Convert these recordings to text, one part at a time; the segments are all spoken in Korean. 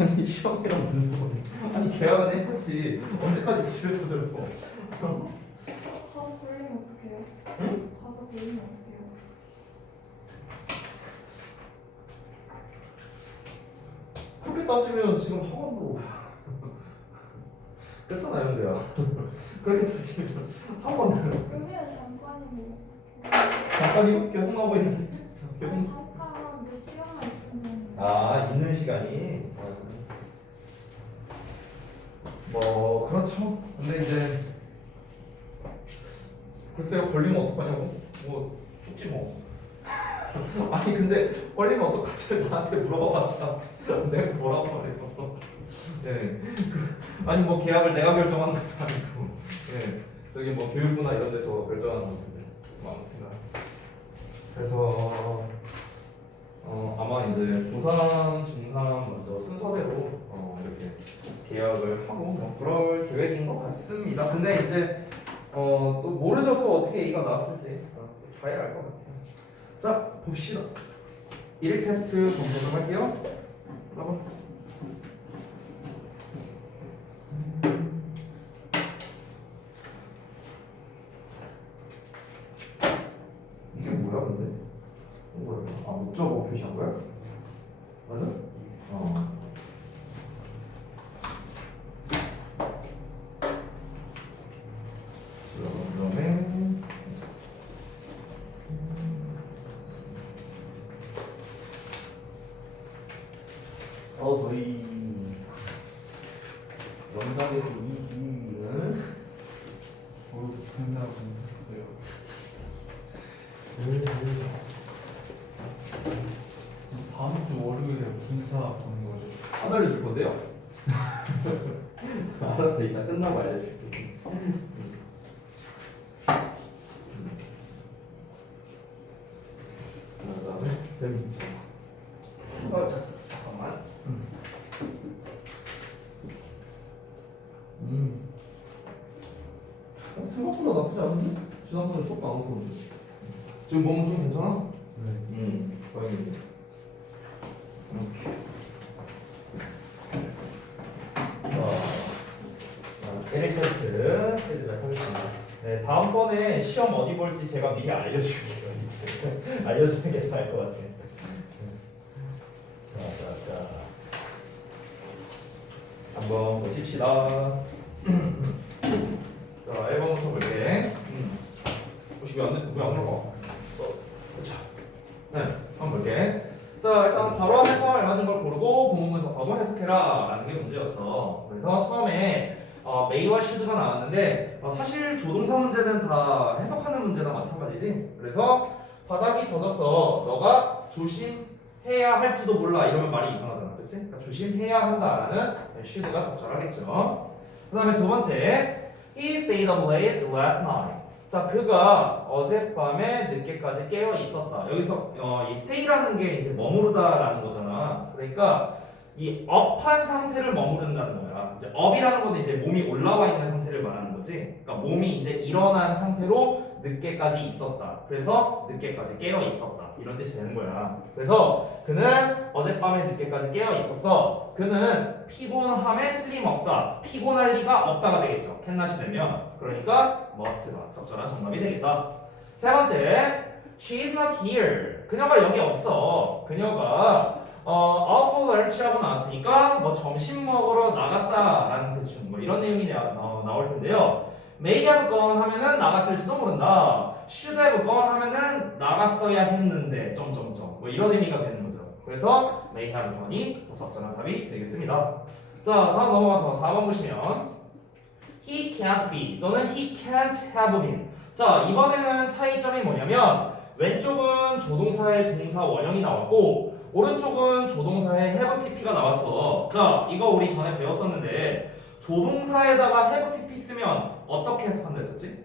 아니 시험이랑 무슨 상관이야? 아니 계약은 해야지. 언제까지 집에서 들어? 가서 걸리면 어떡해요? 응? 가서 걸리면 어떡해요? 그렇게 따지면 지금 학원도 괜찮아 연세야. 그렇게 따지면 학원은 여기는 잠깐이고. 잠깐이요? 계속 나오고 있는데. 아니 잠깐 몇 시간만 있으면. 아 있는 시간이. 뭐 그렇죠. 근데 이제 글쎄요 걸리면 어떡하냐고. 뭐 죽지 뭐. 아니 근데 걸리면 어떡하지? 나한테 물어봐봤자 내가 뭐라고 말해요. 네. 아니 뭐 계약을 내가 결정하는 것도 아니고. 네. 저기 뭐 교육부나 이런 데서 결정하는 건데. 뭐 아무튼 그래서 아마 이제 고3, 중3 먼저 순서대로 이렇게 계약을 하고 뭐 그럴 계획인 것 같습니다. 근데 이제 또 모르죠. 또 어떻게 A가 나왔을지 봐야 알 것 같아요. 자 봅시다. 1일 테스트 검사 좀 할게요. 봐봐. 이게 뭐야 근데? 뭐야? 아 목적어 표시한 거야? 맞아? 어. 그다음에 저희 영상에서 이 기능은 분사 분사했어요. 다음 주 월요일에 분사 보는 거죠. 안 알려줄 건데요? 알았어, 이따 끝나고 알려줄게. 그다음에 잠깐만. 생각보다 나쁘지 않은데? 지난번에 수업 안 왔었는데. 지금 몸은 좀 괜찮아? 네. 다행이네. 자, 1일 테스트 해주도록 하겠습니다. 네, 다음번에 시험 어디 볼지 제가 미리 알려줄게요. 이제. 알려주는 게 나을 것 같아요. 자. 한번 보십시다. 자, 1번부터 볼게. 보시면 안 돼? 왜안 올라가? 그렇죠. 네, 한번 볼게. 자, 일단 바로 안에서 알맞은 걸 고르고 구문 분석하고 해석해라 라는 게 문제였어. 그래서 처음에 메이와 슈드가 나왔는데 사실 조동사 문제는 다 해석하는 문제나 마찬가지지. 그래서 바닥이 젖었어. 너가 조심해야 할지도 몰라. 이러면 말이 이상하잖아. 그렇지? 그러니까 조심해야 한다라는 슈드가 적절하겠죠. 그 다음에 두 번째 He stayed up late last night. 자, 그가 어젯밤에 늦게까지 깨어 있었다. 여기서 이 stay라는 게 이제 머무르다라는 거잖아. 그러니까 이 up한 상태를 머무른다는 거야. 이제 up이라는 건 이제 몸이 올라와 있는 상태를 말하는 거지. 그러니까 몸이 이제 일어난 상태로 늦게까지 있었다. 그래서 늦게까지 깨어 있었다. 이런 뜻이 되는 거야. 그래서 그는 어젯밤에 늦게까지 깨어 있었어. 그는 피곤함에 틀림없다. 피곤할 리가 없다가 되겠죠. 캔낫이 되면. 그러니까 must가 적절한 정답이 되겠다. 세 번째, she is not here. 그녀가 여기 없어. 그녀가 out for lunch 하고 나왔으니까 뭐 점심 먹으러 나갔다라는 대충 뭐 이런 내용이 나올 텐데요. may have gone 하면은 나갔을지도 모른다. should have gone 하면은 나갔어야 했는데 점점점 뭐 이런 의미가 되는 거죠. 그래서 may have gone이 더 적절한 답이 되겠습니다. 자, 다음 넘어가서 4번 보시면 he can't be 또는 he can't have been. 자, 이번에는 차이점이 뭐냐면 왼쪽은 조동사의 동사 원형이 나왔고 오른쪽은 조동사의 have pp가 나왔어. 자, 이거 우리 전에 배웠었는데 조동사에다가 have pp 쓰면 어떻게 해석한다 했었지?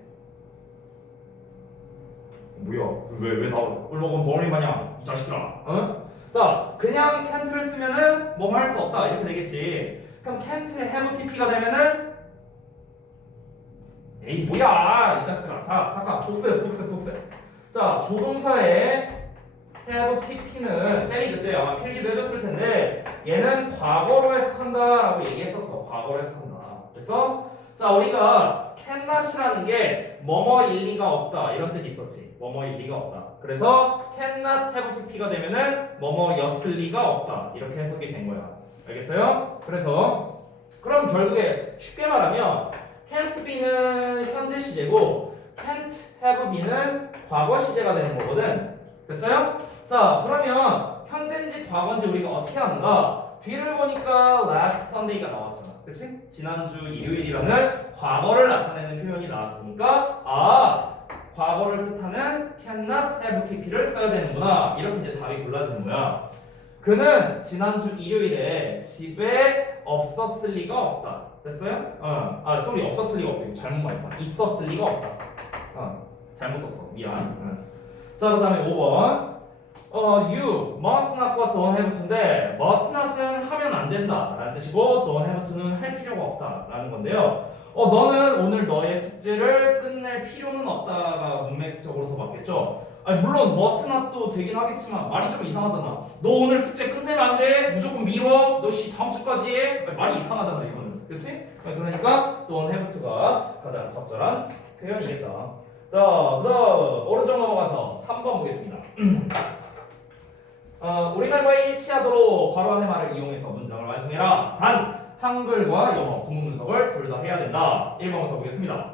뭐야? 왜 나와? 꿀먹은 머리 마냥 이 자식들아. 어? 자, 그냥 can't를 쓰면은 뭐 할 수 없다 이렇게 되겠지. 그럼 can't의 have pp가 되면은 에이 뭐야 이 자식들아. 자, 잠깐 복습. 자, 조동사의 have pp는 쌤이 그때 아마 필기도 해줬을 텐데 얘는 과거로 해석한다라고 얘기했었어. 과거로 해석한다. 그래서 자 우리가 cannot이라는 게 뭐뭐 일리가 없다 이런 뜻이 있었지. 뭐뭐 일리가 없다. 그래서 cannot have pp가 되면은 뭐뭐였을 리가 없다 이렇게 해석이 된 거야. 알겠어요? 그래서 그럼 결국에 쉽게 말하면 can't be는 현재 시제고 can't have be는 과거 시제가 되는 거거든. 됐어요? 자 그러면 현재인지 과거인지 우리가 어떻게 하는가? 뒤를 보니까 last Sunday가 나왔잖아. 그치? 지난주 일요일이라는 과거를 나타내는 표현이 나왔으니까 아 과거를 뜻하는 cannot have pp를 써야 되는구나. 이렇게 이제 답이 골라지는 거야. 그는 지난주 일요일에 집에 없었을 리가 없다. 됐어요? 쏘리 없었을 리가 없다. 잘못 말했다. 있었을 리가 없다. 잘못 썼어. 미안. 자, 그 다음에 5번. You must not과 don't have to인데 must not은 하면 안 된다 라는 뜻이고 don't have to는 할 필요가 없다 라는 건데요. 너는 오늘 너의 숙제를 끝낼 필요는 없다가 문맥적으로 더 맞겠죠? 아니 물론 must not도 되긴 하겠지만 말이 좀 이상하잖아. 너 오늘 숙제 끝내면 안 돼. 무조건 미뤄. 너 다음 주까지 해. 아니, 말이 이상하잖아 이거는. 그렇지? 그러니까 don't have to가 가장 적절한 표현이겠다. 자, 그다음 오른쪽 넘어가서 3번 보겠습니다. 우리말과의 일치하도록 괄호 안의 말을 이용해서 문장을 완성해라. 단 한글과 영어 구문 분석을 둘 다 해야 된다. 1번부터 보겠습니다.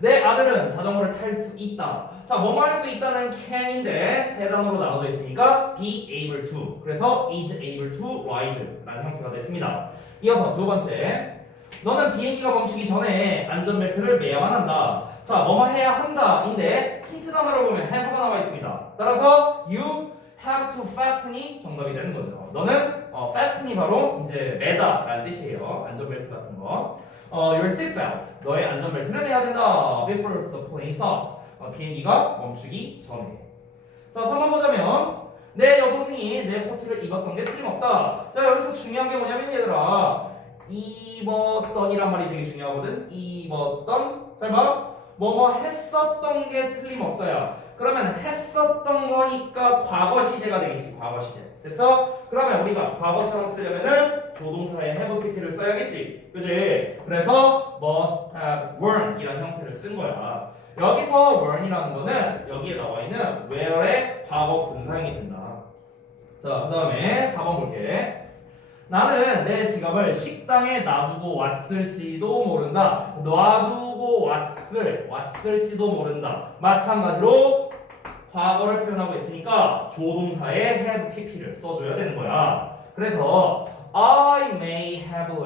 내 아들은 자전거를 탈 수 있다. 자, 뭐뭐 할 수 있다는 can인데 세 단어로 나눠져 있으니까 be able to. 그래서 is able to ride 라는 형태가 됐습니다. 이어서 두 번째. 너는 비행기가 멈추기 전에 안전벨트를 매야만 한다. 자, 뭐뭐 해야 한다 인데 힌트 단어로 보면 have가 나와 있습니다. 따라서 you have to fasten이 정답이 되는 거죠. 너는 fasten이 바로 이제 매다 라는 뜻이에요. 안전벨트 같은 거. your seatbelt 너의 안전벨트를 매야 된다. before the plane stops 비행기가 멈추기 전에. 자, 3번 보자면 내 여동생이 내 코트를 입었던 게 틀림없다. 자, 여기서 중요한 게 뭐냐면 얘들아 입었던이란 말이 되게 중요하거든. 입었던 잘 봐. 뭐뭐 했었던 게 틀림없다야. 그러면 했었던 거니까 과거 시제가 되겠지. 과거 시제. 됐어? 그러면 우리가 과거처럼 쓰려면은 조동사의 have pp를 써야겠지. 그지? 그래서 must have worn 이라는 형태를 쓴 거야. 여기서 worn이라는 거는 여기에 나와 있는 where의 과거 분사형이 된다. 자, 그 다음에 4번 볼게. 나는 내 지갑을 식당에 놔두고 왔을지도 모른다. 놔두고 왔을지도 모른다. 마찬가지로 과거를 표현하고 있으니까 조동사의 have pp를 써줘야 되는 거야. 그래서 I may have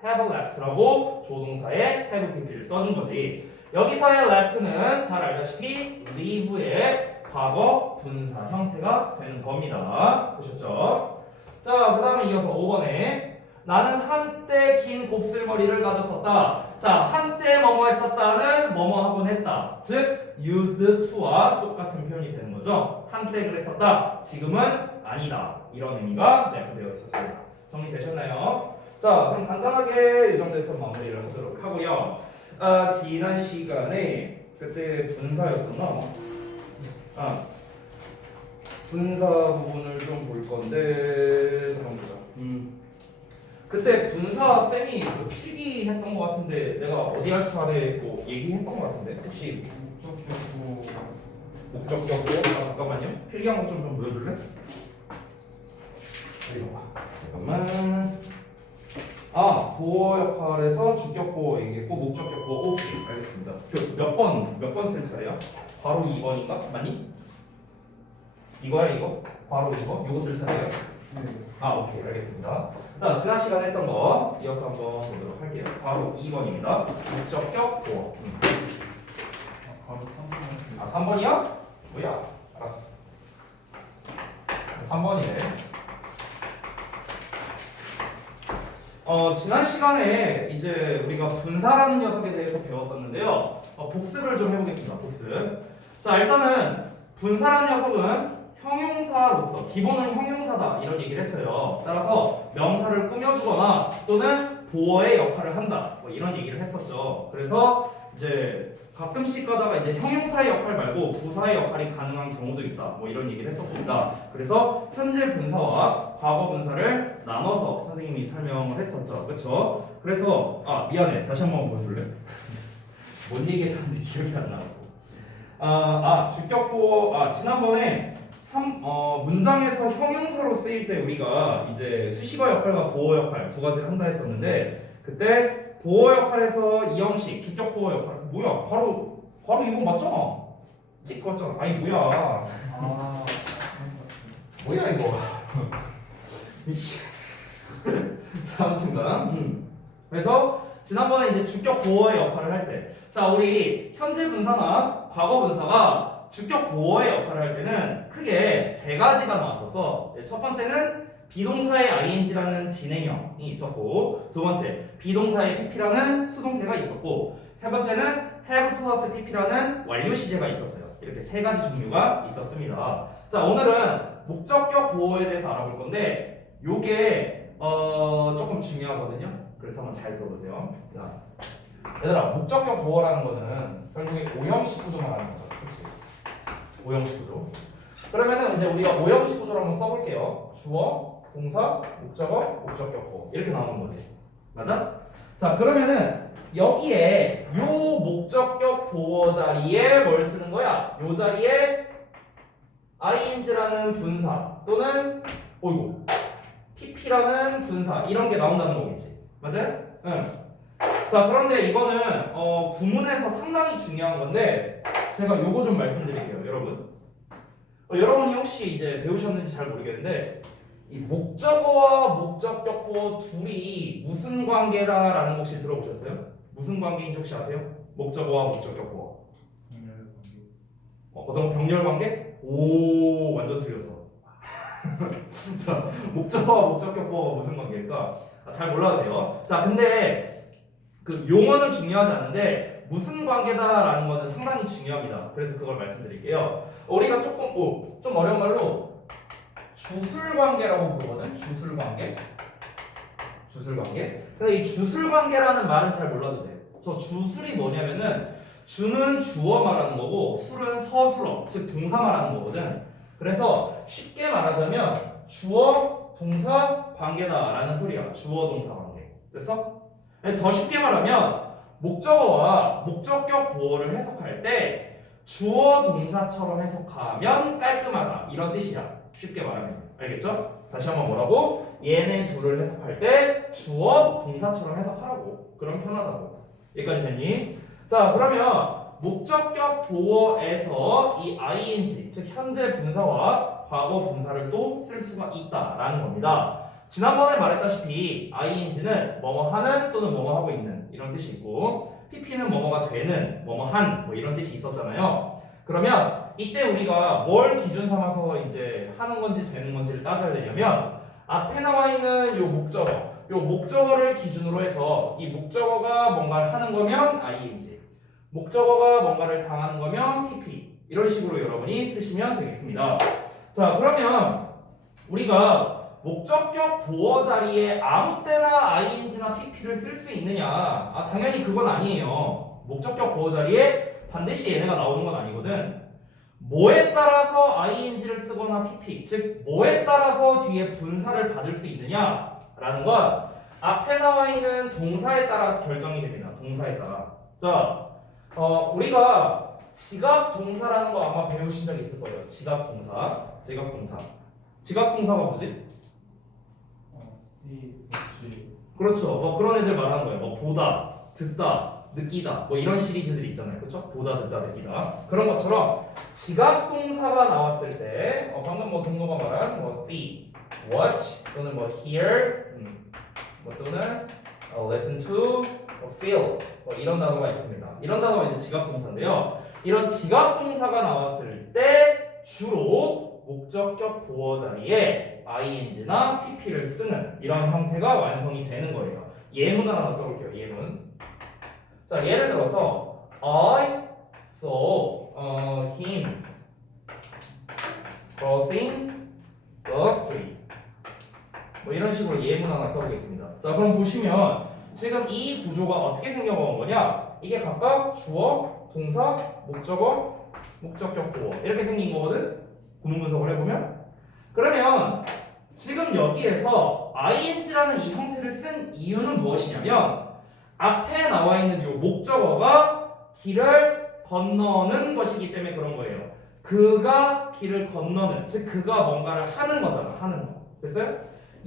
left라고 조동사의 have pp를 써준 거지. 여기서의 left는 잘 알다시피 leave의 과거 분사 형태가 되는 겁니다. 보셨죠? 자, 그 다음에 이어서 5번에 나는 한때 긴 곱슬머리를 가졌었다. 자, 한때 뭐뭐 했었다는 뭐뭐 하곤 했다. 즉 used to와 똑같은 표현이 되는 거죠. 한때 그랬었다. 지금은 아니다. 이런 의미가 내포되어 있었습니다. 정리되셨나요? 자, 그럼 간단하게 이 정도에서 마무리를 하도록 하고요. 지난 시간에 그때 분사였었나? 분사 부분을 좀 볼 건데 잠깐 보자. 그때 분사 쌤이 그 필기 했던 것 같은데 내가 어디 할 차례 뭐 얘기했던 것 같은데 혹시 목적격보? 잠깐만요. 필기한 것 좀 보여줄래? 이거 봐. 잠깐만. 보어 역할에서 주격보 얘기했고 목적격보. 오케이, 알겠습니다. 몇 번 쓸 차례야? 바로 2번인가? 맞니? 이거야 이거? 바로 이거 쓸 차례야? 오케이, 알겠습니다. 자, 지난 시간에 했던 거 이어서 한번 보도록 할게요. 바로 2번입니다. 목적격 보어. 바로 3번. 3번이야? 뭐야? 알았어. 3번이네. 지난 시간에 이제 우리가 분사라는 녀석에 대해서 배웠었는데요. 복습을 좀 해보겠습니다. 복습. 자, 일단은 분사라는 녀석은 형용사로서 기본은 형용사다 이런 얘기를 했어요. 따라서 명사를 꾸며주거나 또는 보어의 역할을 한다 뭐 이런 얘기를 했었죠. 그래서 이제 가끔씩 가다가 이제 형용사의 역할 말고 부사의 역할이 가능한 경우도 있다. 뭐 이런 얘기를 했었습니다. 그래서 현재 분사와 과거 분사를 나눠서 선생님이 설명을 했었죠. 그렇죠? 그래서 미안해. 다시 한번 보여줄래? 뭔 얘기했었는지 기억이 안 나고. 주격보어 지난번에 문장에서 형용사로 쓰일 때 우리가 이제 수식어 역할과 보어 역할 두 가지를 한다 했었는데 그때 보어 역할에서 이 형식 주격 보어 역할 뭐야 바로 이거 맞잖아 찍었잖아 아니 뭐야 뭐야 이거 자 아무튼간 그래서 지난번에 이제 주격 보어의 역할을 할 때 자 우리 현재 분사나 과거 분사가 주격 보어의 역할을 할 때는 크게 세 가지가 나왔어서 첫 번째는 비동사의 ing라는 진행형이 있었고 두 번째 비동사의 pp라는 수동태가 있었고 세 번째는 have 플러스 pp라는 완료 시제가 있었어요. 이렇게 세 가지 종류가 있었습니다. 자 오늘은 목적격 보어에 대해서 알아볼 건데 요게 조금 중요하거든요. 그래서 한번 잘 들어보세요. 자, 얘들아 목적격 보어라는 거는 결국에 오형식 구조 말하는 거죠. 그렇지? 오형식 구조. 그러면은 이제 우리가 오형식 구조를 한번 써볼게요. 주어, 동사, 목적어, 목적격 보어 이렇게 나오는 거지. 맞아? 자 그러면은 여기에 요 목적격 보어 자리에 뭘 쓰는 거야? 요 자리에 ing라는 분사 또는 pp라는 분사 이런 게 나온다는 거겠지. 맞아요? 응. 자 그런데 이거는 구문에서 상당히 중요한 건데 제가 요거 좀 말씀드릴게요, 여러분. 여러분이 혹시 이제 배우셨는지 잘 모르겠는데 이 목적어와 목적격 보어 둘이 무슨 관계다라는 거 혹시 들어보셨어요? 무슨 관계인지 혹시 아세요? 목적어와 목적격 보어. 어떤 병렬 관계? 오 완전 틀렸어. 자 목적어와 목적격 보어가 무슨 관계일까? 잘 몰라도 돼요. 자 근데 그 용어는 중요하지 않은데 무슨 관계다라는 거는 상당히 중요합니다. 그래서 그걸 말씀드릴게요. 우리가 조금 좀 어려운 말로 주술관계라고 부르거든. 주술관계. 근데 이 주술관계라는 말은 잘 몰라도 돼. 저 주술이 뭐냐면은 주는 주어 말하는 거고 술은 서술어 즉 동사 말하는 거거든. 그래서 쉽게 말하자면 주어 동사 관계다라는 소리야. 주어 동사 관계. 됐어? 더 쉽게 말하면 목적어와 목적격 보어를 해석할 때 주어 동사처럼 해석하면 깔끔하다 이런 뜻이야. 쉽게 말하면 알겠죠? 다시 한번 뭐라고? 얘네 둘을 해석할 때 주어 동사처럼 해석하라고. 그럼 편하다고. 여기까지 됐니? 자 그러면 목적격 보어에서 이 ing 즉 현재 분사와 과거 분사를 또 쓸 수가 있다라는 겁니다. 지난번에 말했다시피 ing는 뭐뭐 하는 또는 뭐뭐 하고 있는 이런 뜻이 있고 pp는 뭐뭐가 되는 뭐뭐 한 뭐 이런 뜻이 있었잖아요. 그러면 이때 우리가 뭘 기준 삼아서 이제 하는 건지 되는 건지를 따져야 되냐면 앞에 나와 있는 요 목적어를 기준으로 해서 이 목적어가 뭔가를 하는 거면 ing, 목적어가 뭔가를 당하는 거면 pp 이런 식으로 여러분이 쓰시면 되겠습니다. 자 그러면 우리가 목적격 보어 자리에 아무 때나 ing나 pp를 쓸 수 있느냐? 당연히 그건 아니에요. 목적격 보어 자리에 반드시 얘네가 나오는 건 아니거든. 뭐에 따라서 ing를 쓰거나 pp, 즉 뭐에 따라서 뒤에 분사를 받을 수 있느냐라는 건 앞에 나와 있는 동사에 따라 결정이 됩니다. 동사에 따라. 자, 우리가 지각 동사라는 거 아마 배우신 적 있을 거예요. 지각 동사가 뭐지? 그렇죠. 그런 애들 말하는 거예요. 보다, 듣다, 느끼다, 이런 시리즈들이 있잖아요. 그렇죠? 보다, 듣다, 느끼다. 그런 것처럼 지각 동사가 나왔을 때, 방금 동료가 말한 see, watch 또는 hear, 또는 listen to, feel 이런 단어가 있습니다. 이런 단어가 이제 지각 동사인데요. 이런 지각 동사가 나왔을 때 주로 목적격 보어 자리에 ing나 pp를 쓰는 이런 형태가 완성이 되는 거예요. 예문을 하나 써볼게요. 예문. 자, 예를 들어서 I saw him crossing the street. 이런 식으로 예문 하나 써보겠습니다. 자, 그럼 보시면 지금 이 구조가 어떻게 생겨본 거냐? 이게 각각 주어, 동사, 목적어, 목적격 보어 이렇게 생긴 거거든. 구문 분석을 해보면. 그러면 지금 여기에서 ing라는 이 형태를 쓴 이유는 무엇이냐면 앞에 나와 있는 이 목적어가 길을 건너는 것이기 때문에 그런 거예요. 그가 길을 건너는, 즉 그가 뭔가를 하는 거잖아. 하는 거. 됐어요?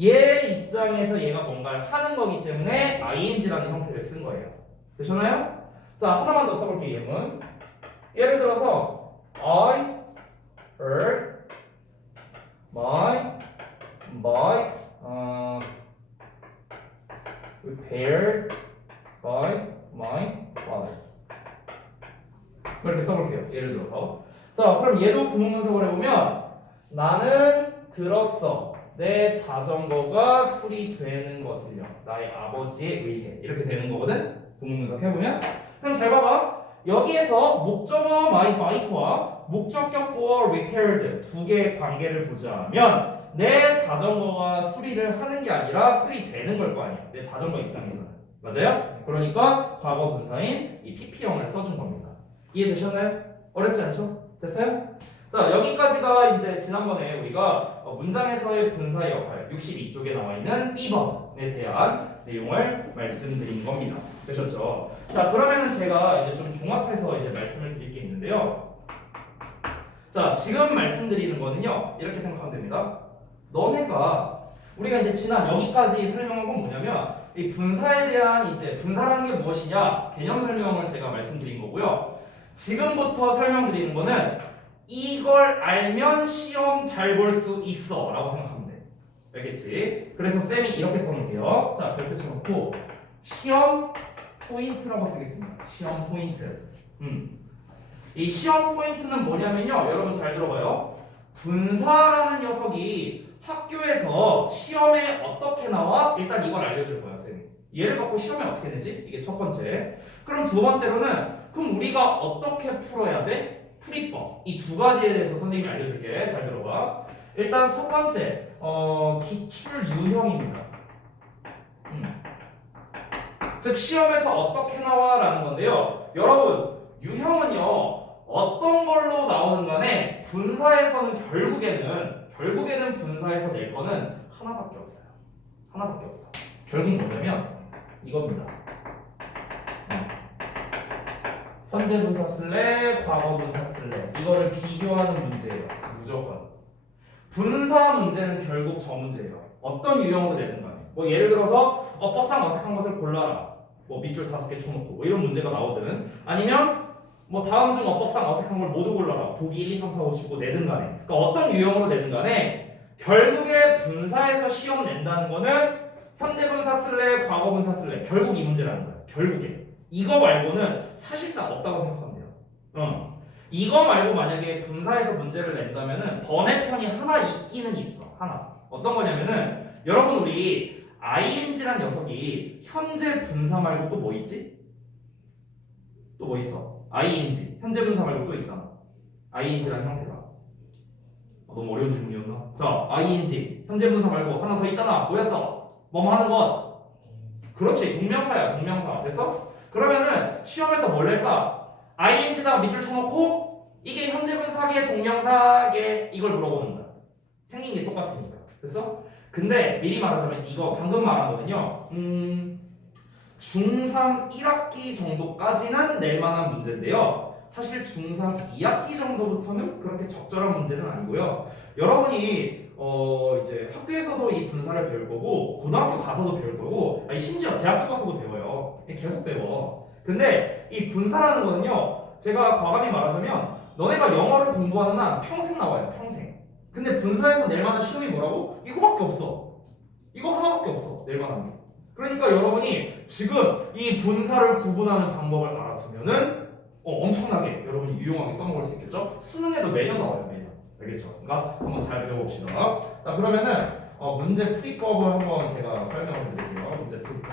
얘 입장에서 얘가 뭔가를 하는 거기 때문에 ing라는 형태를 쓴 거예요. 되셨나요? 자, 하나만 더 써볼게요. 예문. 예를 들어서 I heard my repaired by my father. 그렇게 써볼게요. 예를 들어서. 자, 그럼 얘도 구문 분석을 해보면 나는 들었어. 내 자전거가 수리되는 것을요. 나의 아버지에 의해. 이렇게 되는 거거든. 구문 분석 해보면. 그럼 잘 봐봐. 여기에서 목적어 my bike와 목적격 보어 repaired 두 개의 관계를 보자면 내 자전거가 수리를 하는 게 아니라 수리되는 걸 거 아니야. 내 자전거 입장에서는. 맞아요? 그러니까 과거 분사인 이 PP형을 써준 겁니다. 이해되셨나요? 어렵지 않죠? 됐어요? 자, 여기까지가 이제 지난번에 우리가 문장에서의 분사의 역할 62쪽에 나와 있는 B번에 대한 내용을 말씀드린 겁니다. 되셨죠? 자, 그러면은 제가 이제 좀 종합해서 이제 말씀을 드릴 게 있는데요. 자, 지금 말씀드리는 거는요, 이렇게 생각하면 됩니다. 너네가 우리가 이제 지난 여기까지 설명한 건 뭐냐면 이 분사에 대한 이제 분사라는 게 무엇이냐 개념 설명을 제가 말씀드린 거고요. 지금부터 설명드리는 거는 이걸 알면 시험 잘 볼 수 있어 라고 생각하면 돼. 알겠지? 그래서 쌤이 이렇게 써놓을게요. 자, 별표 쳐놓고 시험 포인트라고 쓰겠습니다. 시험 포인트. 이 시험 포인트는 뭐냐면요. 여러분 잘 들어봐요. 분사라는 녀석이 학교에서 시험에 어떻게 나와? 일단 이걸 알려줄 거야, 쌤이. 얘를 갖고 시험에 어떻게 내지? 이게 첫 번째. 그럼 두 번째로는 그럼 우리가 어떻게 풀어야 돼? 풀이법. 이 두 가지에 대해서 선생님이 알려줄게. 잘 들어봐. 일단 첫 번째, 기출 유형입니다. 즉 시험에서 어떻게 나와라는 건데요. 여러분 유형은요 어떤 걸로 나오는 간에 분사에서는 결국에는 분사에서 낼 거는 하나밖에 없어요. 하나밖에 없어. 결국 뭐냐면 이겁니다. 현재 분사 쓸래, 과거 분사 쓸래. 이거를 비교하는 문제예요. 무조건. 분사 문제는 결국 저 문제예요. 어떤 유형으로 내든 간에. 뭐 예를 들어서 어법상 어색한 것을 골라라. 뭐 밑줄 5개 쳐놓고 뭐 이런 문제가 나오든 아니면 뭐 다음 중 어법상 어색한 걸 모두 골라라. 보기 1, 2, 3, 4, 5 주고 내든 간에. 그러니까 어떤 유형으로 내든 간에 결국에 분사에서 시험 낸다는 거는 현재 분사 쓸래, 과거 분사 쓸래. 결국 이 문제라는 거야. 결국에. 이거 말고는 사실상 없다고 생각하면 돼요. 이거 말고 만약에 분사에서 문제를 낸다면은 번외편이 하나 있기는 있어. 하나. 어떤 거냐면은 여러분 우리 ing란 녀석이 현재 분사 말고 또 뭐 있지? 또 뭐 있어? ing. 현재 분사 말고 또 있잖아. ing란 형태가. 너무 어려운 질문이었나? 자, ing. 현재 분사 말고 하나 더 있잖아. 뭐였어? 뭐뭐 하는 것. 그렇지. 동명사야. 동명사. 됐어? 그러면은 시험에서 뭘 낼까? ing에다가 밑줄 쳐놓고 이게 현재 분사계 동명사계 이걸 물어보는 거야. 생긴 게 똑같으니까. 됐어? 근데 미리 말하자면 이거 방금 말한 거는요. 중3 1학기 정도까지는 낼 만한 문제인데요. 사실 중3 2학기 정도부터는 그렇게 적절한 문제는 아니고요. 여러분이 이제 학교에서도 이 분사를 배울 거고 고등학교 가서도 배울 거고 아니 심지어 대학교 가서도 배워요. 계속 배워. 근데 이 분사라는 거는요. 제가 과감히 말하자면 너네가 영어를 공부하는 한 평생 나와요. 평생. 근데 분사에서 낼 만한 시험이 뭐라고? 이거밖에 없어. 이거 하나밖에 없어. 낼 만한 게. 그러니까 여러분이 지금 이 분사를 구분하는 방법을 알아두면은 엄청나게 여러분이 유용하게 써먹을 수 있겠죠? 수능에도 매년 나와요. 매년. 알겠죠? 그러니까 한번 잘 배워봅시다. 자 그러면은 문제 풀이법을 한번 제가 설명을 드릴게요. 문제 풀이법.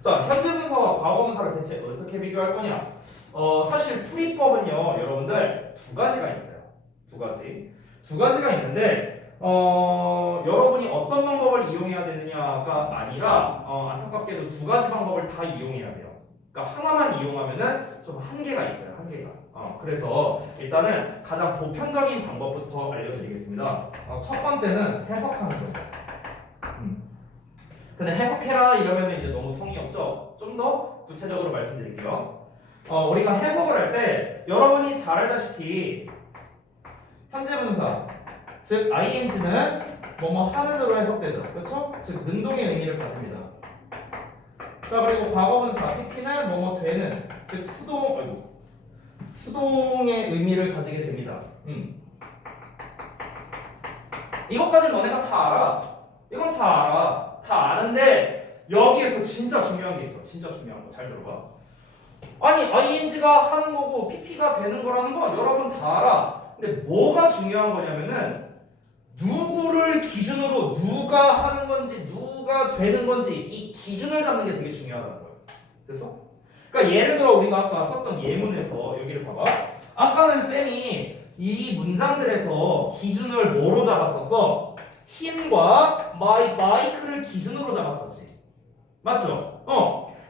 자 현재 분사와 과거 분사를 대체 어떻게 비교할 거냐? 사실 풀이법은요 여러분들 두 가지가 있어요. 두 가지가 있는데 여러분이 어떤 방법을 이용해야 되느냐가 아니라 안타깝게도 두 가지 방법을 다 이용해야 돼요. 그러니까 하나만 이용하면은 좀 한계가 있어요. 한계가. 그래서 일단은 가장 보편적인 방법부터 알려드리겠습니다. 첫 번째는 해석하는 거예요. 근데 해석해라 이러면 이제 너무 성의 없죠? 좀 더 구체적으로 말씀드릴게요. 우리가 해석을 할 때 여러분이 잘 알다시피 현재 분사, 즉 ing는 뭐뭐 하는으로 해석되죠. 그렇죠? 즉 능동의 의미를 가집니다. 자 그리고 과거 분사 pp는 뭐뭐 되는, 즉 수동의 의미를 가지게 됩니다. 이것까지 너네가 다 알아. 이건 다 알아. 다 아는데 여기에서 진짜 중요한 게 있어. 진짜 중요한 거. 잘 들어봐. 아니 ing가 하는 거고 pp가 되는 거라는 건 여러분 다 알아. 근데 뭐가 중요한 거냐면은 누구를 기준으로 누가 하는 건지 누가 되는 건지 이 기준을 잡는 게 되게 중요하다는 거예요. 됐어? 그러니까 예를 들어 우리가 아까 썼던 예문에서 여기를 봐봐. 아까는 쌤이 이 문장들에서 기준을 뭐로 잡았었어? 힘과 마이크를 기준으로 잡았었지. 맞죠?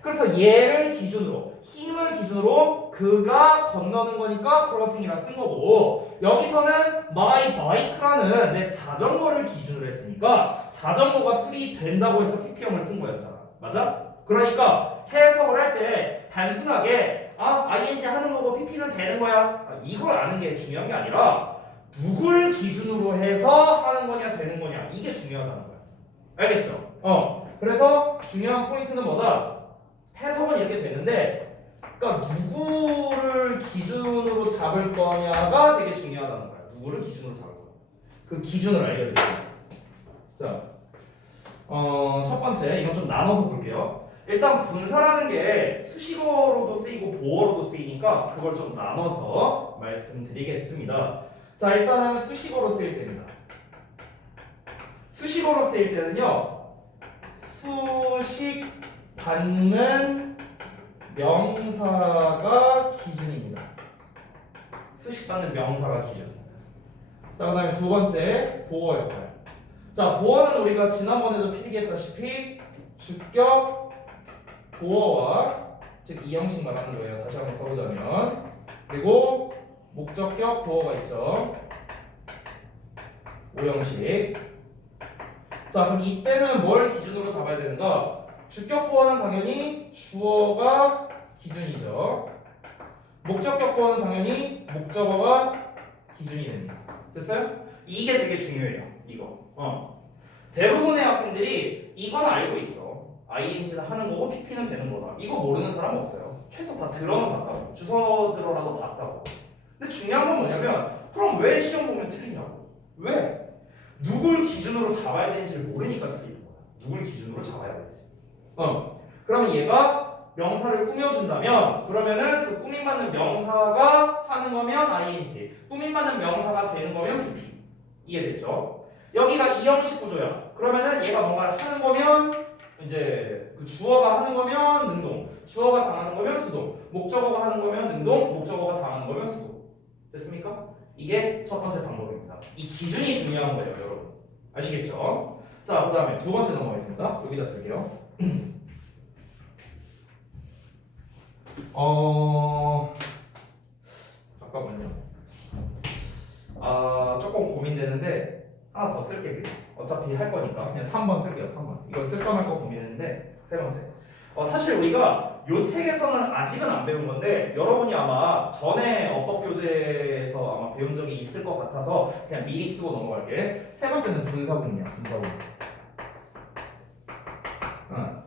그래서 얘를 기준으로, 힘을 기준으로 그가 건너는 거니까 크로싱이라 쓴 거고, 여기서는 마이크라는 내 자전거를 기준으로 했으니까 자전거가 수리 된다고 해서 pp형을 쓴 거였잖아. 맞아? 그러니까 해석을 할 때 단순하게 ing 하는 거고 pp는 되는 거야, 이걸 아는 게 중요한 게 아니라 누굴 기준으로 해서 하는 거냐 되는 거냐, 이게 중요하다는 거야. 알겠죠? 그래서 중요한 포인트는 뭐다? 해석은 이렇게 되는데, 그러니까 누구를 기준으로 잡을 거냐가 되게 중요하다는 거야. 누구를 기준으로 잡을 거야. 그 기준을 알려드릴게요. 자, 첫 번째 이건 좀 나눠서 볼게요. 일단 분사라는 게 수식어로도 쓰이고 보어로도 쓰이니까 그걸 좀 나눠서 말씀드리겠습니다. 자, 일단은 수식어로 쓰일 때입니다. 수식어로 쓰일 때는요, 수식 받는 명사가 기준입니다. 수식 받는 명사가 기준. 자, 그 다음에 두 번째 보어 역할. 자, 보어는 우리가 지난번에도 필기했다시피 주격 보어와, 즉 이 형식 말하는 거예요. 다시 한번 써보자면, 그리고 목적격 보어가 있죠. 5형식. 자, 그럼 이때는 뭘 기준으로 잡아야 되는가? 주격 보어는 당연히 주어가 기준이죠. 목적격 보어는 당연히 목적어가 기준이 됩니다. 됐어요? 이게 되게 중요해요. 이거. 대부분의 학생들이 이건 알고 있어. ing는 하는 거고 pp는 되는 거다. 이거 모르는 사람 없어요. 최소 다 들어는 봤다고. 주소 들어라도 봤다고. 근데 중요한 건 뭐냐면, 그럼 왜 시험 보면 틀리냐고. 왜? 누굴 기준으로 잡아야 되는지를 모르니까 틀리는 거야. 누굴 기준으로 잡아야 되지. 그러면 얘가 명사를 꾸며준다면, 그러면은 그 꾸밈받는 명사가 하는 거면 ing, 꾸밈받는 명사가 되는 거면 pp. 이해됐죠? 여기가 이 형식 구조야. 그러면은 얘가 뭔가를 하는 거면 이제 그 주어가 하는 거면 능동, 주어가 당하는 거면 수동, 목적어가 하는 거면 능동, 목적어가 당하는 거면 수동. 됐습니까? 이게 첫 번째 방법입니다. 이 기준이 중요한 거예요, 여러분. 아시겠죠? 자, 그 다음에 두 번째 넘어가겠습니다. 여기다 쓸게요. 잠깐만요. 조금 고민되는데 하나 더 쓸게요. 그냥. 어차피 할 거니까 그냥 3번 쓸게요. 3번. 이거 쓸까 말까 고민했는데 세 번째. 사실 우리가 요 책에서는 아직은 안 배운 건데 여러분이 아마 전에 어법교재에서 아마 배운 적이 있을 것 같아서 그냥 미리 쓰고 넘어갈게. 세 번째는 분사구문이야. 분사구문.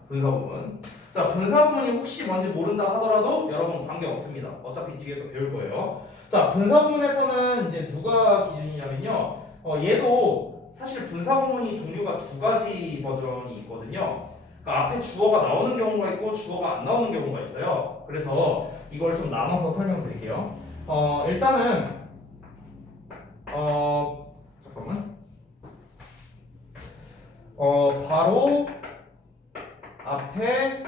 분사구문. 자, 분사구문이 혹시 뭔지 모른다 하더라도 여러분 관계 없습니다. 어차피 뒤에서 배울 거예요. 자, 분사구문에서는 이제 누가 기준이냐면요. 얘도 사실 분사구문이 종류가 두 가지 버전이 있거든요. 그러니까 앞에 주어가 나오는 경우가 있고 주어가 안 나오는 경우가 있어요. 그래서 이걸 좀 나눠서 설명드릴게요. 일단은 잠깐만. 바로 앞에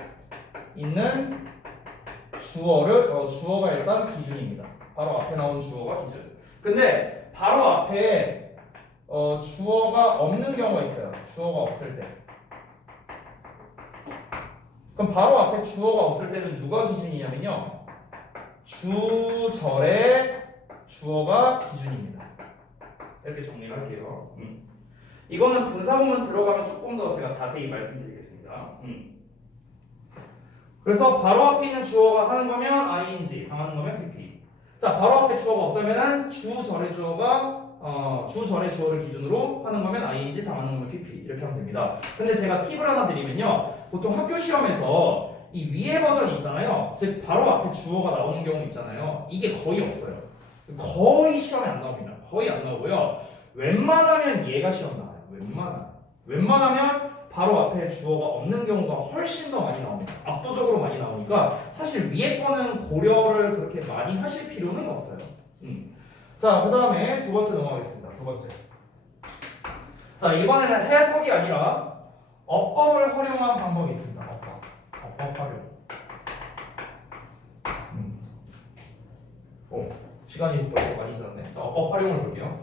있는 주어가 일단 기준입니다. 바로 앞에 나온 주어가 기준. 근데 바로 앞에 주어가 없는 경우가 있어요. 주어가 없을 때. 그럼 바로 앞에 주어가 없을 때는 누가 기준이냐면요. 주절의 주어가 기준입니다. 이렇게 정리를 할게요. 이거는 분사구문 들어가면 조금 더 제가 자세히 말씀드리겠습니다. 그래서 바로 앞에 있는 주어가 하는 거면 ing, 당하는 거면 pp. 자, 바로 앞에 주어가 없다면은 주절의 주어를 기준으로 하는 거면 ing, 당하는 거면 pp. 이렇게 하면 됩니다. 근데 제가 팁을 하나 드리면요. 보통 학교 시험에서 이 위에 버전이 있잖아요. 즉 바로 앞에 주어가 나오는 경우 있잖아요. 이게 거의 없어요. 거의 시험에 안 나옵니다. 거의 안 나오고요. 웬만하면 얘가 시험 나와요. 웬만하면 바로 앞에 주어가 없는 경우가 훨씬 더 많이 나옵니다. 압도적으로 많이 나오니까 사실 위에 거는 고려를 그렇게 많이 하실 필요는 없어요. 자, 그 다음에 두 번째 넘어가겠습니다. 두 번째. 자, 이번에는 해석이 아니라 어법을 활용한 방법이 있습니다. 어법 활용. 시간이 벌써 많이 지났네. 자, 어법 활용을 볼게요.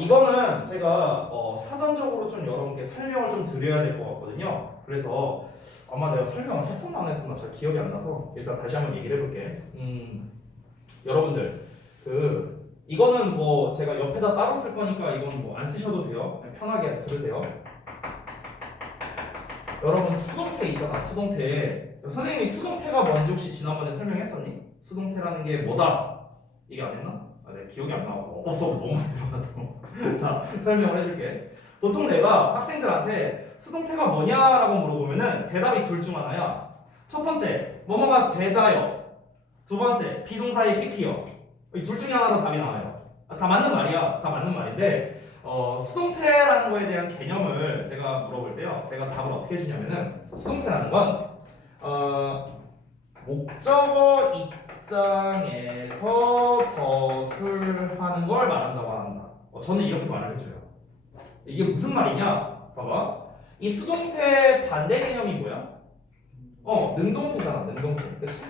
이거는 제가 사전적으로 좀 여러분께 설명을 좀 드려야 될 것 같거든요. 그래서 아마 내가 설명을 했었나 안 했었나 잘 기억이 안 나서 일단 다시 한번 얘기를 해볼게. 여러분들 이거는 뭐 제가 옆에다 따로 쓸 거니까 이건 뭐 안 쓰셔도 돼요. 그냥 편하게 들으세요. 여러분 수동태 있잖아. 수동태. 선생님이 수동태가 뭔지 혹시 지난번에 설명했었니? 수동태라는 게 뭐다? 이게 안 했나? 내 기억이 안 나고 없어 너무 많이 들어가서 자 설명을 해줄게. 보통 내가 학생들한테 수동태가 뭐냐라고 물어보면은 대답이 둘 중 하나야. 첫 번째 뭐뭐가 되다요. 두 번째 비동사의 pp요. 이 둘 중에 하나로 답이 나와요. 다 맞는 말이야. 다 맞는 말인데 수동태라는 거에 대한 개념을 제가 물어볼 때요. 제가 답을 어떻게 해주냐면은 수동태라는 건 목적어 입장에서 서술하는 걸 말한다고 한다. 저는 이렇게 말을 해줘요. 이게 무슨 말이냐? 봐봐. 이 수동태 반대 개념이 뭐야? 능동태잖아. 능동태. 그치?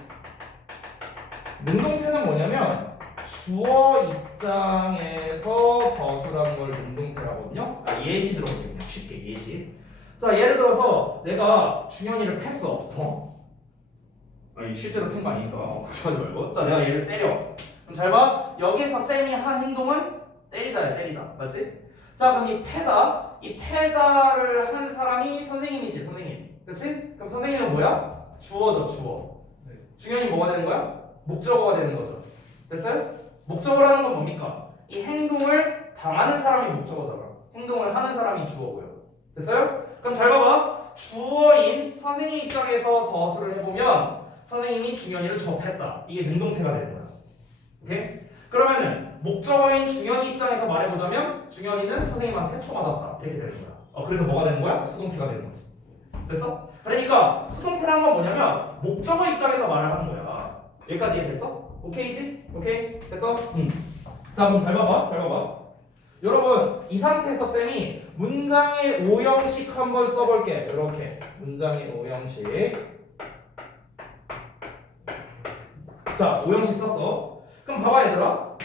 능동태는 뭐냐면 주어 입장에서 서술하는 걸 능동태라거든요. 예시 들어볼게요. 그냥 쉽게 예시. 자, 예를 들어서 내가 준현이를 팼어. 아니 실제로 팬 거 아니니까 걱정하지 말고. 자, 내가 얘를 때려. 그럼 잘 봐. 여기서 쌤이 한 행동은 때리다야. 때리다. 맞지? 자, 그럼 이 패다를 한 사람이 선생님이지. 선생님. 그치? 그럼 선생님은 뭐야? 주어죠. 주어. 중요한 뭐가 되는 거야? 목적어가 되는 거죠. 됐어요? 목적어라는 건 뭡니까? 이 행동을 당하는 사람이 목적어잖아. 행동을 하는 사람이 주어고요. 됐어요? 그럼 잘 봐봐. 주어인 선생님 입장에서 서술을 해보면 선생님이 중현이를 접했다. 이게 능동태가 되는 거야. 오케이? 그러면은 목적어인 중현이 입장에서 말해보자면 중현이는 선생님한테 쳐맞았다. 이렇게 되는 거야. 그래서 뭐가 되는 거야? 수동태가 되는 거지. 됐어? 그러니까 수동태란 건 뭐냐면 목적어 입장에서 말을 하는 거야. 여기까지 이해됐어? 오케이지? 오케이? 됐어? 자, 그럼 잘 봐봐. 잘 봐봐. 여러분 이 상태에서 쌤이 문장의 오형식 한번 써볼게. 이렇게 문장의 오형식. 자, 5형식 썼어. 그럼 봐봐 얘들아.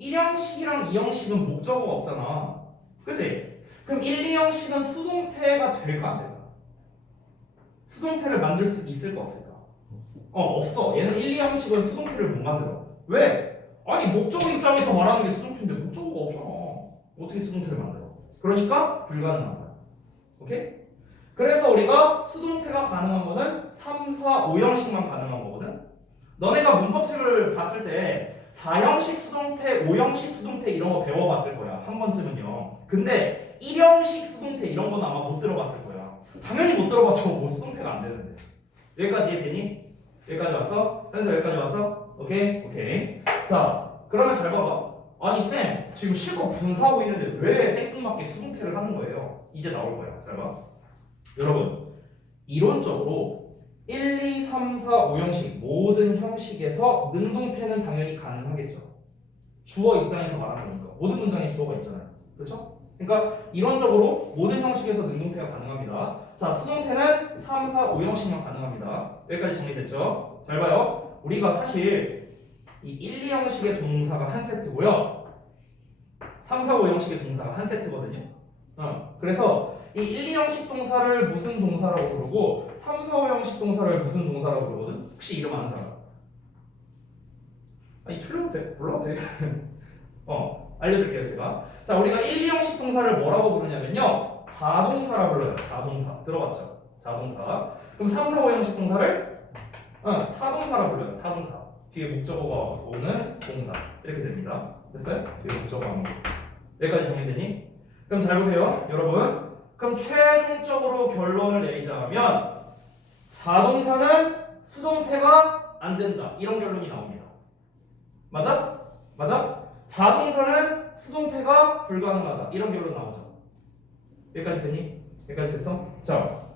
1형식이랑 2형식은 목적어가 없잖아. 그치? 그럼 1, 2형식은 수동태가 될까 안 될까? 수동태를 만들 수 있을까 없을까? 없어. 얘는 1, 2형식은 수동태를 못 만들어. 왜? 아니 목적어 입장에서 말하는 게 수동태인데 목적어가 없잖아. 어떻게 수동태를 만들어? 그러니까 불가능한 거야. 오케이? 그래서 우리가 수동태가 가능한 거는 3, 4, 5형식만 가능한 거거든. 너네가 문법책을 봤을 때 4형식 수동태, 5형식 수동태 이런 거 배워봤을 거야. 한 번쯤은요. 근데 1형식 수동태 이런 건 아마 못 들어봤을 거야. 당연히 못 들어봤죠. 뭐 수동태가 안 되는데. 여기까지 이해되니? 여기까지 왔어? 현서 여기까지 왔어? 오케이? 오케이. 자, 그러면 잘 봐봐. 아니 쌤, 지금 실컷 분사하고 있는데 왜 생뚱맞게 수동태를 하는 거예요? 이제 나올 거야. 잘 봐. 여러분, 이론적으로 1, 2, 3, 4, 5형식 모든 형식에서 능동태는 당연히 가능하겠죠. 주어 입장에서 말하는 거니까. 모든 문장에 주어가 있잖아요. 그렇죠? 그러니까 이론적으로 모든 형식에서 능동태가 가능합니다. 자, 수동태는 3, 4, 5형식만 가능합니다. 여기까지 정리됐죠? 잘 봐요. 우리가 사실 이 1, 2형식의 동사가 한 세트고요. 3, 4, 5형식의 동사가 한 세트거든요. 그래서 이 1, 2형식 동사를 무슨 동사라고 부르고 3, 4, 5형식 동사를 무슨 동사라고 부르거든? 혹시 이름 아는 사람? 아니 틀려도 돼. 몰라도 돼. 알려줄게요 제가. 자 우리가 1, 2형식 동사를 뭐라고 부르냐면요 자동사라고 불러요. 자동사. 들어봤죠? 자동사. 그럼 3, 4, 5형식 동사를 타동사라고 불러요. 타동사. 뒤에 목적어가 오는 동사. 이렇게 됩니다. 됐어요? 뒤에 목적어가 오는 거. 여기까지 정리되니? 그럼 잘 보세요 여러분. 그럼 최종적으로 결론을 내리자면 자동사는 수동태가 안 된다. 이런 결론이 나옵니다. 맞아? 맞아? 자동사는 수동태가 불가능하다. 이런 결론 나오죠. 여기까지 됐니? 여기까지 됐어? 자,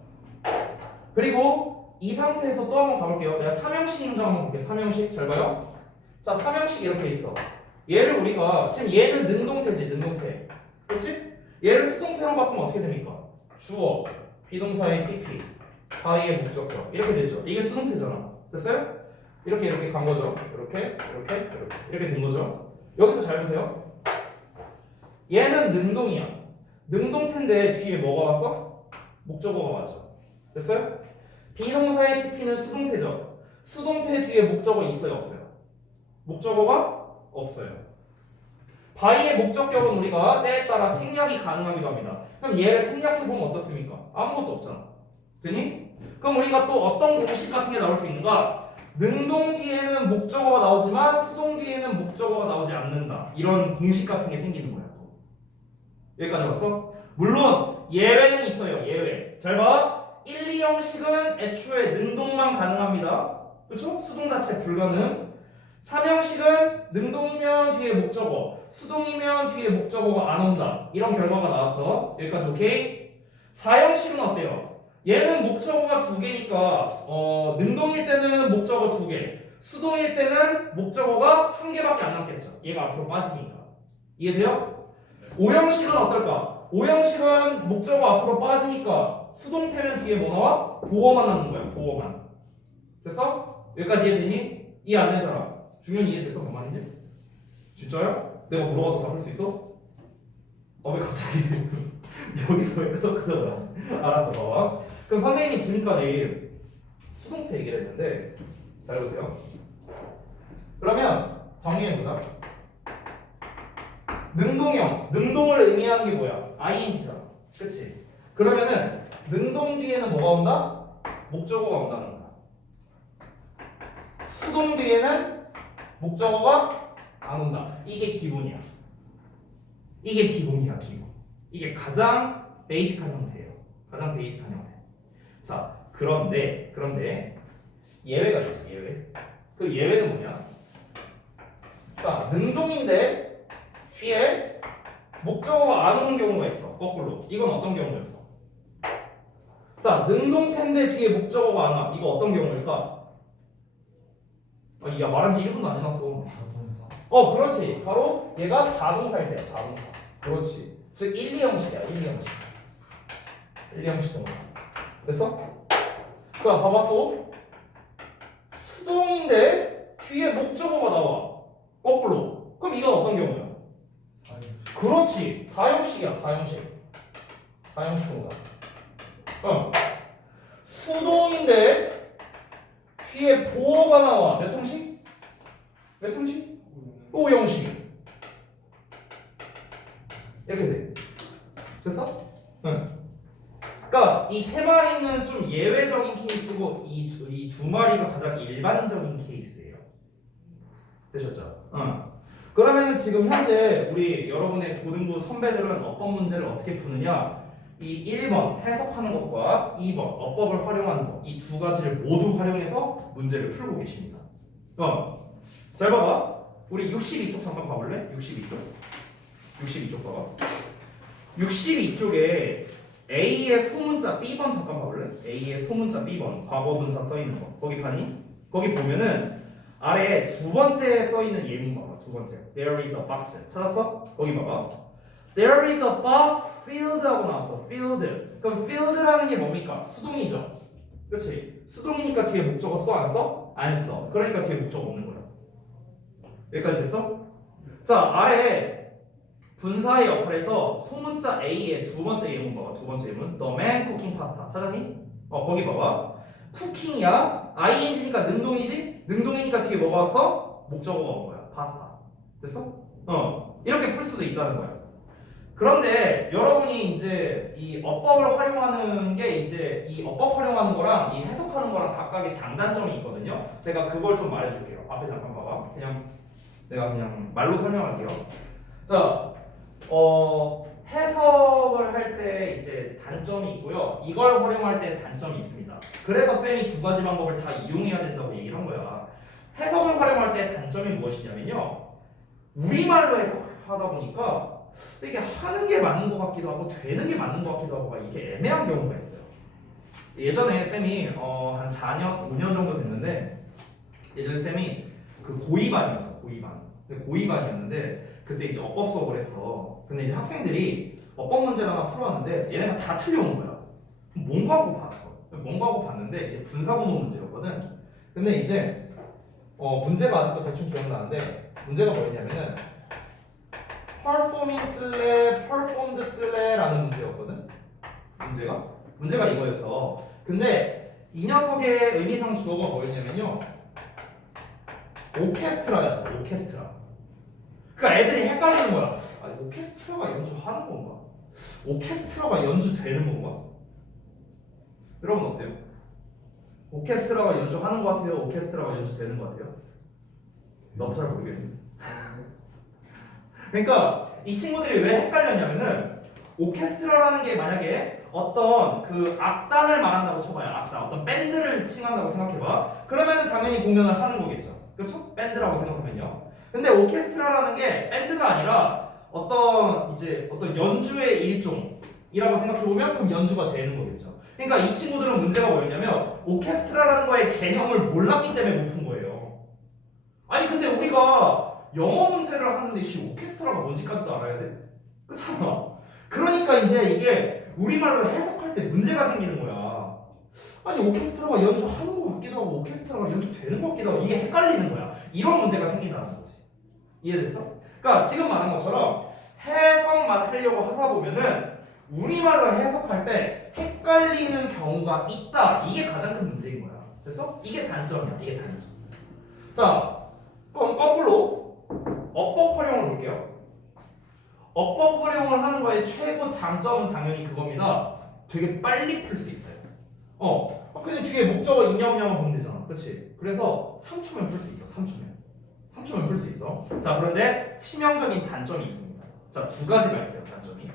그리고 이 상태에서 또 한번 가볼게요. 내가 3형식 문장 한번 볼게요. 3형식 잘 봐요. 자, 3형식 이렇게 있어. 얘를 우리가 지금 얘는 능동태지, 능동태. 그렇지? 얘를 수동태로 바꾸면 어떻게 됩니까? 주어, 비동사의 PP, 바이의 목적격 이렇게 되죠. 이게 수동태잖아. 됐어요? 이렇게 간 거죠. 이렇게 된 거죠. 여기서 잘 보세요. 얘는 능동이야. 능동태인데 뒤에 뭐가 왔어? 목적어가 왔죠. 됐어요? 비동사의 PP는 수동태죠. 수동태 뒤에 목적어 있어요, 없어요? 목적어가 없어요. 바이의 목적격은 우리가 때에 따라 생략이 가능하기도 합니다. 그럼 얘를 생략해보면 어떻습니까? 아무것도 없잖아. 되니? 그럼 우리가 또 어떤 공식 같은 게 나올 수 있는가? 능동 뒤에는 목적어가 나오지만 수동 뒤에는 목적어가 나오지 않는다. 이런 공식 같은 게 생기는 거야. 또. 여기까지 왔어? 물론 예외는 있어요. 예외. 잘 봐. 1, 2형식은 애초에 능동만 가능합니다. 그렇죠? 수동 자체 불가능. 3형식은 능동이면 뒤에 목적어, 수동이면 뒤에 목적어가 안 온다. 이런 결과가 나왔어. 여기까지 오케이? 4형식은 어때요? 얘는 목적어가 2개니까 능동일 때는 목적어 2개, 수동일 때는 목적어가 1개밖에 안 남겠죠. 얘가 앞으로 빠지니까. 이해돼요? 5형식은 어떨까? 5형식은 목적어 앞으로 빠지니까 수동태면 뒤에 뭐 나와? 보어만 남는 거야. 보어만. 됐어? 여기까지 이해되니? 이해 안 된 사람? 중요히 이해됐어? 뭔 말인지? 진짜요? 내가 물어봐도 답할 수 있어? 왜 갑자기 여기서 왜 끄덕끄덕 알았어 봐봐. 그럼 선생님이 지금까지 수동태 얘기를 했는데 잘 보세요. 그러면 정리해보자. 능동형, 능동을 의미하는 게 뭐야? ing잖아. 그치? 그러면은 능동 뒤에는 뭐가 온다? 목적어가 온다는 거야. 수동 뒤에는 목적어가 안 온다. 이게 기본이야. 이게 기본이야, 기본. 이게 가장 베이직한 형태예요. 가장 베이직한 형태. 자, 그런데 예외가 있죠, 예외. 그 예외는 뭐냐? 자, 능동인데 뒤에 목적어가 안 오는 경우가 있어. 거꾸로. 이건 어떤 경우였어? 자, 능동태인데 뒤에 목적어가 안 와. 이거 어떤 경우일까? 야, 말한 지 1분도 안 지났어. 자동사. 그렇지. 바로 얘가 자동사일 때야, 자동사. 그렇지. 즉 1, 2형식이야, 1, 2형식. 1, 2형식 동사. 됐어? 자, 봐봐 또. 수동인데 뒤에 목적어가 나와. 거꾸로. 그럼 이건 어떤 경우야? 그렇지. 4형식이야, 4형식. 4형식 동사. 수동인데 뒤에 보어가 나와. 몇 형식? 몇 형식? 5형식. 이렇게 돼. 됐어? 응. 그러니까 이 세 마리는 좀 예외적인 케이스고 이 두 마리가 가장 일반적인 케이스예요. 되셨죠? 응. 그러면은 지금 현재 우리 여러분의 고등부 선배들은 어떤 문제를 어떻게 푸느냐? 이 1번 해석하는 것과 2번 어법을 활용하는 것, 이 두 가지를 모두 활용해서 문제를 풀고 계십니다. 잘 봐봐. 우리 62쪽 잠깐 봐볼래? 62쪽 봐봐. 62쪽에 A의 소문자 B번 잠깐 봐볼래? A의 소문자 B번 과거분사 써있는 거 거기 봤니? 거기 보면은 아래 두 번째에 써있는 예문 봐봐. 두 번째 There is a box 찾았어? 거기 봐봐. There is a box filled 하고 나왔어. filled. 그럼 filled라는 게 뭡니까? 수동이죠. 그렇지? 수동이니까 뒤에 목적어 써? 안 써? 안 써. 그러니까 뒤에 목적어 없는 거야. 여기까지 됐어? 자, 아래 분사의 역할에서 소문자 A의 두 번째 예문 봐봐. 두 번째 예문. The man cooking pasta. 찾았니? 거기 봐봐. 쿠킹이야. ing니까 능동이지? 능동이니까 뒤에 뭐가 왔어? 목적어가 온 거야. 파스타. 됐어? 이렇게 풀 수도 있다는 거야. 그런데 여러분이 이제 이 어법을 활용하는 게 이제 이 어법 활용하는 거랑 이 해석하는 거랑 각각의 장단점이 있거든요. 제가 그걸 좀 말해줄게요. 앞에 잠깐 봐봐. 내가 그냥 말로 설명할게요. 자, 해석을 할 때 이제 단점이 있고요. 이걸 활용할 때 단점이 있습니다. 그래서 쌤이 두 가지 방법을 다 이용해야 된다고 얘기를 한 거야. 해석을 활용할 때 단점이 무엇이냐면요. 우리말로 해석하다 보니까 이게 하는 게 맞는 것 같기도 하고 되는 게 맞는 것 같기도 하고 이게 애매한 경우가 있어요. 예전에 쌤이 한 4년, 5년 정도 됐는데 예전에 쌤이 그 고이반이었어. 고이반이었는데 그때 이제 어법 수업을 했어. 근데 이제 학생들이 어법 문제를 하나 풀어왔는데 얘네가 다 틀려오는 거야. 뭔가 하고 봤어. 뭔가 하고 봤는데 이제 분사구문 문제였거든. 근데 이제 문제가 아직도 대충 기억나는데 문제가 뭐였냐면은 performing 슬래 performed 슬래라는 문제였거든. 문제가 이거였어. 근데 이 녀석의 의미상 주어가 뭐였냐면요. 오케스트라였어. 오케스트라. 그러니까 애들이 헷갈리는 거야. 아니 오케스트라가 연주하는 건가? 오케스트라가 연주되는 건가? 여러분 어때요? 오케스트라가 연주하는 것 같아요? 오케스트라가 연주되는 것 같아요? 너무 잘 모르겠는데. 그러니까 이 친구들이 왜 헷갈렸냐면은 오케스트라라는 게 만약에 어떤 그 악단을 말한다고 쳐봐요. 악단, 어떤 밴드를 칭한다고 생각해봐. 그러면은 당연히 공연을 하는 거겠죠. 그렇죠? 밴드라고 생각하면요. 근데 오케스트라라는 게 밴드가 아니라 어떤 연주의 일종이라고 생각해보면 그럼 연주가 되는 거겠죠. 그러니까 이 친구들은 문제가 뭐였냐면 오케스트라라는 거의 개념을 몰랐기 때문에 못 푼 거예요. 아니 근데 우리가 영어 문제를 하는데 오케스트라가 뭔지까지도 알아야 돼? 그렇잖아. 그러니까 이제 이게 우리말로 해석할 때 문제가 생기는 거야. 아니 오케스트라가 연주하는 것 같기도 하고 오케스트라가 연주되는 것 같기도 하고 이게 헷갈리는 거야. 이런 문제가 생긴다는 거지. 이해됐어? 그러니까 지금 말한 것처럼 해석만 하려고 하다 보면은 우리말로 해석할 때 헷갈리는 경우가 있다. 이게 가장 큰 문제인 거야. 됐어? 이게 단점이야. 이게 단점. 자, 그럼 거꾸로 어법 활용을 볼게요. 어법 활용을 하는 거의 최고 장점은 당연히 그겁니다. 되게 빨리 풀 수 있어요. 그냥 뒤에 목적어 있냐 없냐만 보면 되잖아. 그렇지? 그래서 3초면 풀 수 있어. 3초면 풀 수 있어. 자, 그런데 치명적인 단점이 있습니다. 자, 두 가지가 있어요. 단점이.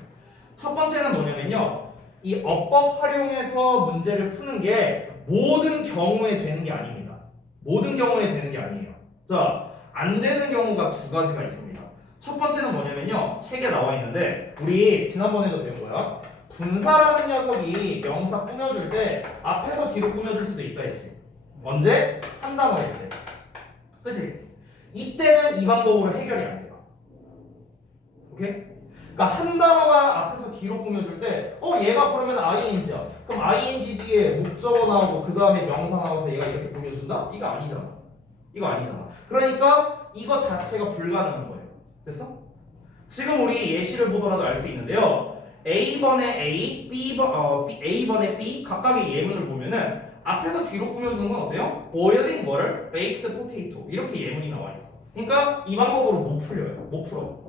첫 번째는 뭐냐면요. 이 어법 활용해서 문제를 푸는 게 모든 경우에 되는 게 아닙니다. 모든 경우에 되는 게 아니에요. 자, 안 되는 경우가 두 가지가 있습니다. 첫 번째는 뭐냐면요. 책에 나와 있는데 우리 지난번에도 배운 거야. 분사라는 녀석이 명사 꾸며줄 때 앞에서 뒤로 꾸며줄 수도 있다 했지. 언제? 한 단어일 때. 그치? 이때는 이 방법으로 해결이 안 돼요. 오케이? 그러니까 한 단어가 앞에서 뒤로 꾸며줄 때 얘가 그러면 ing야. 그럼 ing 뒤에 목적어 나오고 그 다음에 명사 나와서 얘가 이렇게 꾸며준다? 이거 아니잖아. 그러니까 이거 자체가 불가능한 거예요. 됐어? 지금 우리 예시를 보더라도 알 수 있는데요. A번에 A, A번에 B 각각의 예문을 보면은 앞에서 뒤로 꾸며주는 건 어때요? boiling water, baked potato 이렇게 예문이 나와 있어. 그러니까 이 방법으로 못 풀어요. 못 풀어.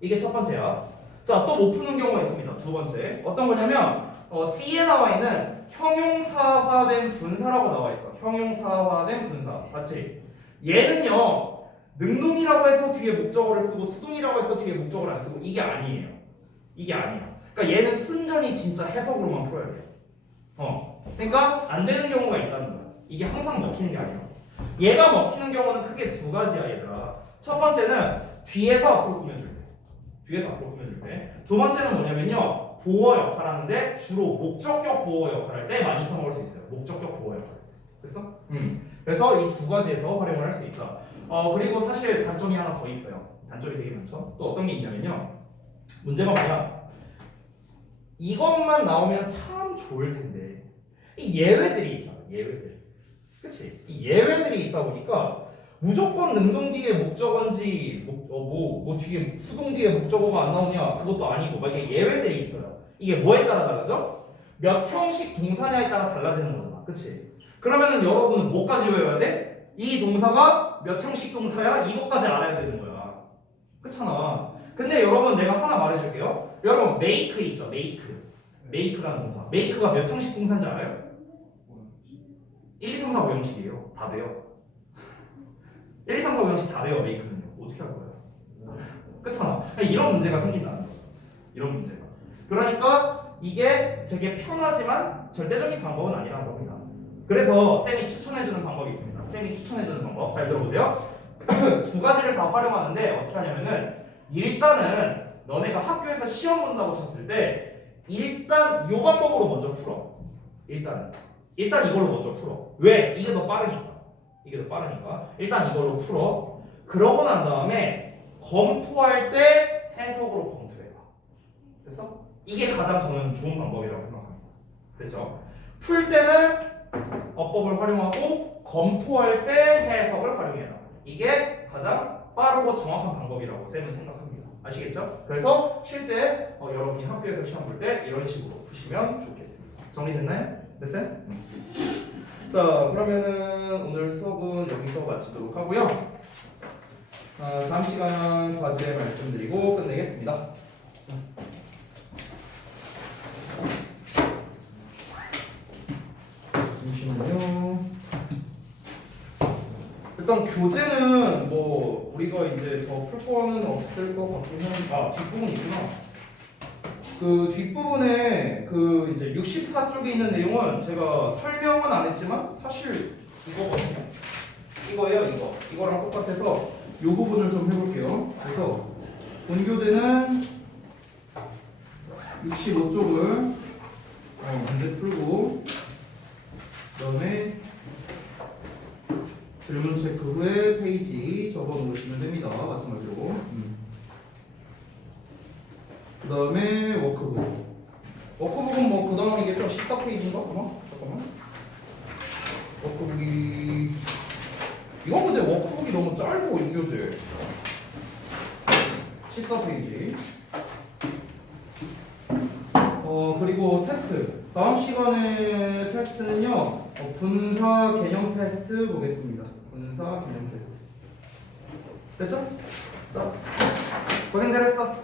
이게 첫 번째야. 자, 또 못 푸는 경우가 있습니다. 두 번째. 어떤 거냐면 C에 나와 있는 형용사화된 분사라고 나와 있어. 형용사화된 분사. 맞지? 얘는요. 능동이라고 해서 뒤에 목적어를 쓰고 수동이라고 해서 뒤에 목적어를 안 쓰고 이게 아니에요. 그러니까 얘는 순전히 진짜 해석으로만 풀어야 돼요. 그러니까 안 되는 경우가 있다는 거야. 이게 항상 먹히는 게 아니야. 얘가 먹히는 경우는 크게 두 가지야, 얘들아. 첫 번째는 뒤에서 앞으로 꾸며줄 때. 두 번째는 뭐냐면요. 보어 역할 하는데 주로 목적격 보어 역할 할 때 많이 써먹을 수 있어요. 목적격 보어 역할. 됐어? 그래서 이 두 가지에서 활용을 할 수 있다. 그리고 사실 단점이 하나 더 있어요. 단점이 되게 많죠. 또 어떤 게 있냐면요. 문제가 뭐야? 이것만 나오면 참 좋을 텐데 이 예외들이 있잖아. 예외들. 그치? 이 예외들이 있다 보니까 무조건 능동 뒤에 목적어인지 뭐 뒤에 수동 뒤에 목적어가 안 나오냐 그것도 아니고 막 이게 예외들이 있어요. 이게 뭐에 따라 다르죠? 몇 형식 동사냐에 따라 달라지는 거잖아. 그치? 그러면은 여러분은 뭐까지 외워야 돼? 이 동사가 몇 형식 동사야? 이것까지 알아야 되는 거야. 그렇잖아. 근데 여러분 내가 하나 말해줄게요. 여러분 make 있죠? make라는 동사. make가 몇 형식 동사인지 알아요? 1, 2, 3, 4, 5형식이에요. 다 돼요. 1, 2, 3, 4, 5형식 다 돼요. make는요. 어떻게 할 거야? 그렇잖아. 이런 문제가 생긴다는 거야. 이런 문제가. 그러니까 이게 되게 편하지만 절대적인 방법은 아니라는 겁니다. 그래서 쌤이 추천해주는 방법이 있습니다. 쌤이 추천해주는 방법 잘 들어보세요. 두 가지를 다 활용하는데 어떻게 하냐면은 일단은 너네가 학교에서 시험 본다고 쳤을 때 일단 이 방법으로 먼저 풀어. 일단 이걸로 먼저 풀어. 왜? 이게 더 빠르니까. 일단 이걸로 풀어. 그러고 난 다음에 검토할 때 해석으로 검토해봐. 됐어? 이게 가장 저는 좋은 방법이라고 생각합니다. 됐죠? 풀 때는 어법을 활용하고 검토할 때 해석을 활용해라. 이게 가장 빠르고 정확한 방법이라고 쌤은 생각합니다. 아시겠죠? 그래서 실제 여러분이 학교에서 시험 볼 때 이런 식으로 푸시면 좋겠습니다. 정리됐나요? 됐어요? 자, 그러면은 오늘 수업은 여기서 마치도록 하고요. 다음 시간 과제 말씀드리고 끝내겠습니다. 잠시만요. 일단 교재는 뭐 우리가 이제 더 풀 거는 없을 것 같긴 한데 뒷부분이 있구나. 그 뒷부분에 그 이제 64쪽에 있는 내용은 제가 설명은 안 했지만 사실 이거거든요. 이거예요. 이거랑 똑같아서 이 부분을 좀 해볼게요. 그래서 본교재는 65쪽을 문제 풀고 그다음에 질문 체크 후에 페이지 적어 놓으시면 됩니다. 마찬가지로. 그 다음에 워크북. 워크북은 뭐 그 다음이겠죠? 14페이지인가? 잠깐만. 워크북이 이건 근데 워크북이 너무 짧고 이 교재 14페이지. 그리고 테스트. 다음 시간에 테스트는요. 분사 개념 테스트 보겠습니다. 분사 개념 테스트. 됐죠? 자, 고생들 했어.